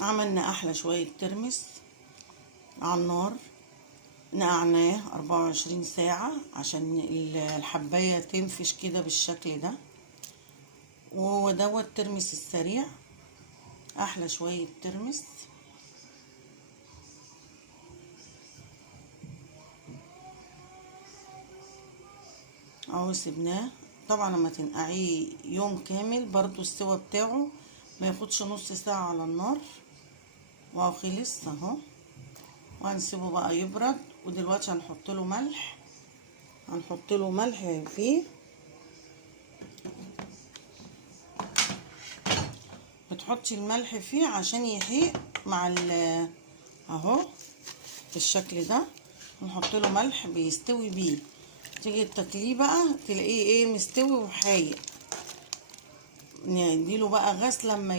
عملنا احلى شوية ترمس على النار، نقعناه 24 ساعة عشان الحباية تنفش كده بالشكل ده. وهو دوت الترمس السريع، احلى شوية ترمس. اهو سيبناه. طبعا لما تنقعيه يوم كامل برضو السوا بتاعه ما ياخدش نص ساعة على النار. واهو خلص اهو، وهنسيبه بقى يبرد. ودلوقتي هنحط له ملح، هنحط له ملح فيه. بتحطي الملح فيه عشان يحيق مع اهو بالشكل ده. نحط له ملح بيستوي بيه، تيجي تاكليه بقى تلاقيه ايه مستوي وحايق. نديله بقى غسله لما